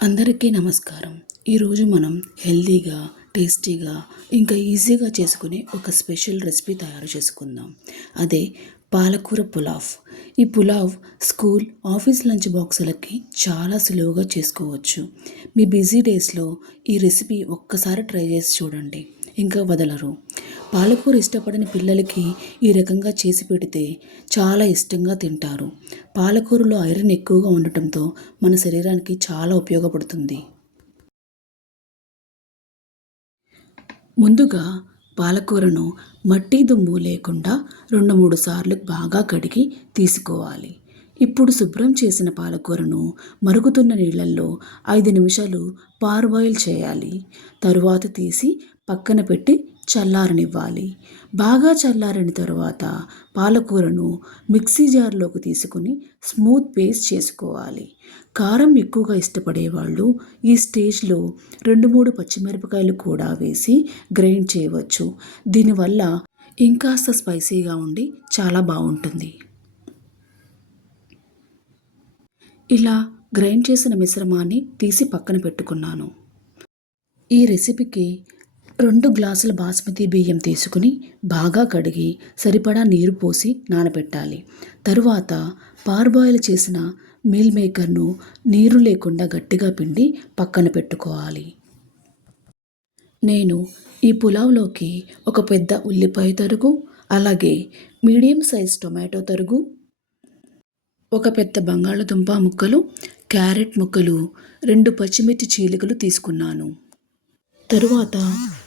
అందరికీ నమస్కారం. ఈరోజు మనం హెల్తీగా, టేస్టీగా ఇంకా ఈజీగా చేసుకునే ఒక స్పెషల్ రెసిపీ తయారు చేసుకుందాం. అదే పాలకూర పులావ్. ఈ పులావ్ స్కూల్, ఆఫీస్ లంచ్ బాక్సులకి చాలా సులువుగా చేసుకోవచ్చు. మీ బిజీ డేస్లో ఈ రెసిపీ ఒక్కసారి ట్రై చేసి చూడండి, ఇంకా వదలరు. పాలకూర ఇష్టపడని పిల్లలకి ఈ రకంగా చేసి పెడితే చాలా ఇష్టంగా తింటారు. పాలకూరలో ఐరన్ ఎక్కువగా ఉండటంతో మన శరీరానికి చాలా ఉపయోగపడుతుంది. ముందుగా పాలకూరను మట్టి దుమ్ము లేకుండా 2-3 సార్లు బాగా కడిగి తీసుకోవాలి. ఇప్పుడు శుభ్రం చేసిన పాలకూరను మరుగుతున్న నీళ్ళల్లో 5 నిమిషాలు పార్బాయిల్ చేయాలి. తరువాత తీసి పక్కన పెట్టి చల్లారనివ్వాలి. బాగా చల్లారిన తరువాత పాలకూరను మిక్సీ జార్లోకి తీసుకుని స్మూత్ పేస్ట్ చేసుకోవాలి. కారం ఎక్కువగా ఇష్టపడేవాళ్ళు ఈ స్టేజ్లో 2-3 పచ్చిమిరపకాయలు కూడా వేసి గ్రైండ్ చేయవచ్చు. దీనివల్ల ఇంకాస్త స్పైసీగా ఉండి చాలా బాగుంటుంది. ఇలా గ్రైండ్ చేసిన మిశ్రమాన్ని తీసి పక్కన పెట్టుకున్నాను. ఈ రెసిపీకి 2 గ్లాసుల బాస్మతి బియ్యం తీసుకుని బాగా కడిగి సరిపడా నీరు పోసి నానబెట్టాలి. తరువాత పార్బాయిల్ చేసిన మీల్ మేకర్ను నీరు లేకుండా గట్టిగా పిండి పక్కన పెట్టుకోవాలి. నేను ఈ పులావ్లోకి ఒక పెద్ద ఉల్లిపాయ తరుగు, అలాగే మీడియం సైజ్ టొమాటో తరుగు, ఒక పెద్ద బంగాళదుంప ముక్కలు, క్యారెట్ ముక్కలు, 2 పచ్చిమిర్చి చీలికలు తీసుకున్నాను. తరువాత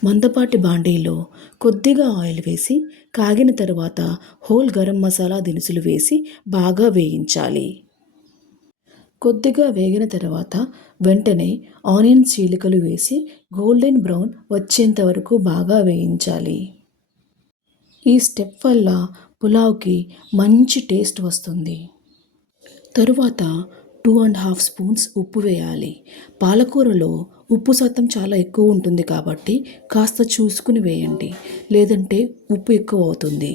మందపాటి బాండీలో కొద్దిగా ఆయిల్ వేసి కాగిన తరువాత హోల్ గరం మసాలా దినుసులు వేసి బాగా వేయించాలి. కొద్దిగా వేగిన తర్వాత వెంటనే ఆనియన్ చీలికలు వేసి గోల్డెన్ బ్రౌన్ వచ్చేంత వరకు బాగా వేయించాలి. ఈ స్టెప్ వల్ల పులావ్కి మంచి టేస్ట్ వస్తుంది. తరువాత 2½ స్పూన్స్ ఉప్పు వేయాలి. పాలకూరలో ఉప్పు శాతం చాలా ఎక్కువ ఉంటుంది కాబట్టి కాస్త చూసుకుని వేయండి, లేదంటే ఉప్పు ఎక్కువ అవుతుంది.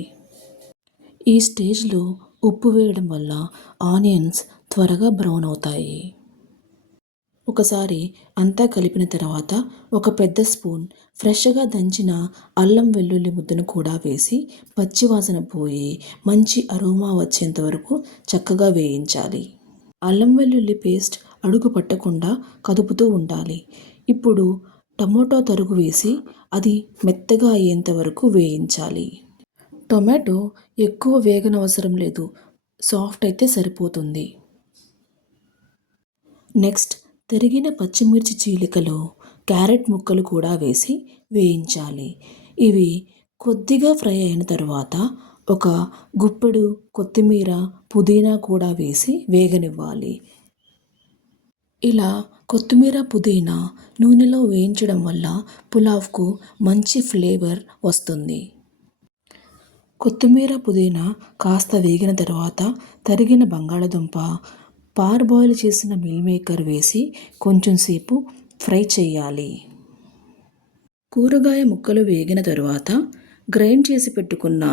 ఈ స్టేజ్లో ఉప్పు వేయడం వల్ల ఆనియన్స్ త్వరగా బ్రౌన్ అవుతాయి. ఒకసారి అంతా కలిపిన తర్వాత ఒక పెద్ద స్పూన్ ఫ్రెష్గా దంచిన అల్లం వెల్లుల్లి ముద్దను కూడా వేసి పచ్చివాసన పోయి మంచి అరోమా వచ్చేంత వరకు చక్కగా వేయించాలి. అల్లం వెల్లుల్లి పేస్ట్ అడుగు పట్టకుండా కదుపుతూ ఉండాలి. ఇప్పుడు టమోటా తరుగు వేసి అది మెత్తగా అయ్యేంత వరకు వేయించాలి. టొమాటో ఎక్కువ వేగనవసరం లేదు, సాఫ్ట్ అయితే సరిపోతుంది. నెక్స్ట్ తరిగిన పచ్చిమిర్చి చీలికలు, క్యారెట్ ముక్కలు కూడా వేసి వేయించాలి. ఇవి కొద్దిగా ఫ్రై అయిన తర్వాత ఒక గుప్పెడు కొత్తిమీర, పుదీనా కూడా వేసి వేగనివ్వాలి. ఇలా కొత్తిమీర, పుదీనా నూనెలో వేయించడం వల్ల పులావ్కు మంచి ఫ్లేవర్ వస్తుంది. కొత్తిమీర, పుదీనా కాస్త వేగిన తర్వాత తరిగిన బంగాళదుంప, పార్బాయిల్ చేసిన మీల్ మేకర్ వేసి కొంచెం సేపు ఫ్రై చేయాలి. కూరగాయ ముక్కలు వేగిన తరువాత గ్రైండ్ చేసి పెట్టుకున్న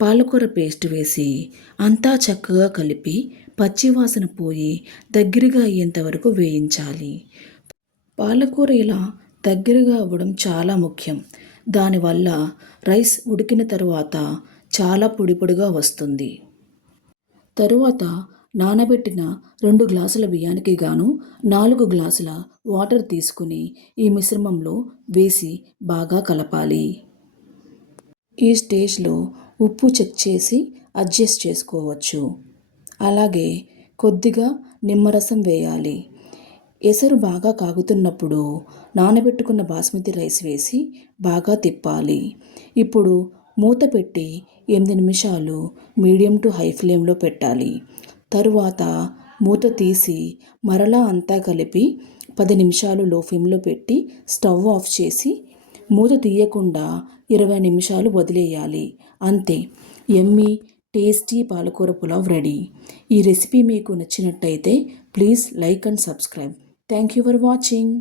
పాలకూర పేస్ట్ వేసి అంతా చక్కగా కలిపి పచ్చివాసన పోయి దగ్గరగా అయ్యేంత వరకు వేయించాలి. పాలకూర ఇలా దగ్గరగా అవ్వడం చాలా ముఖ్యం. దానివల్ల రైస్ ఉడికిన తరువాత చాలా పొడి పొడిగా వస్తుంది. తరువాత నానబెట్టిన 2 గ్లాసుల బియ్యానికి గాను 4 గ్లాసుల వాటర్ తీసుకుని ఈ మిశ్రమంలో వేసి బాగా కలపాలి. ఈ స్టేజ్లో ఉప్పు చెక్ చేసి అడ్జస్ట్ చేసుకోవచ్చు. అలాగే కొద్దిగా నిమ్మరసం వేయాలి. ఎసరు బాగా కాగుతున్నప్పుడు నానబెట్టుకున్న బాస్మతి రైస్ వేసి బాగా తిప్పాలి. ఇప్పుడు మూత పెట్టి 8 నిమిషాలు మీడియం టు హై ఫ్లేమ్లో పెట్టాలి. తరువాత మూత తీసి మరలా అంతా కలిపి 10 నిమిషాలు లో ఫ్లేమ్లో పెట్టి స్టవ్ ఆఫ్ చేసి మూత తీయకుండా 20 నిమిషాలు వదిలేయాలి. అంతే, యమ్మీ టేస్టీ పాలకూర పులావ్ రెడీ. ఈ రెసిపీ మీకు నచ్చినట్టయితే please like and subscribe. Thank you for watching.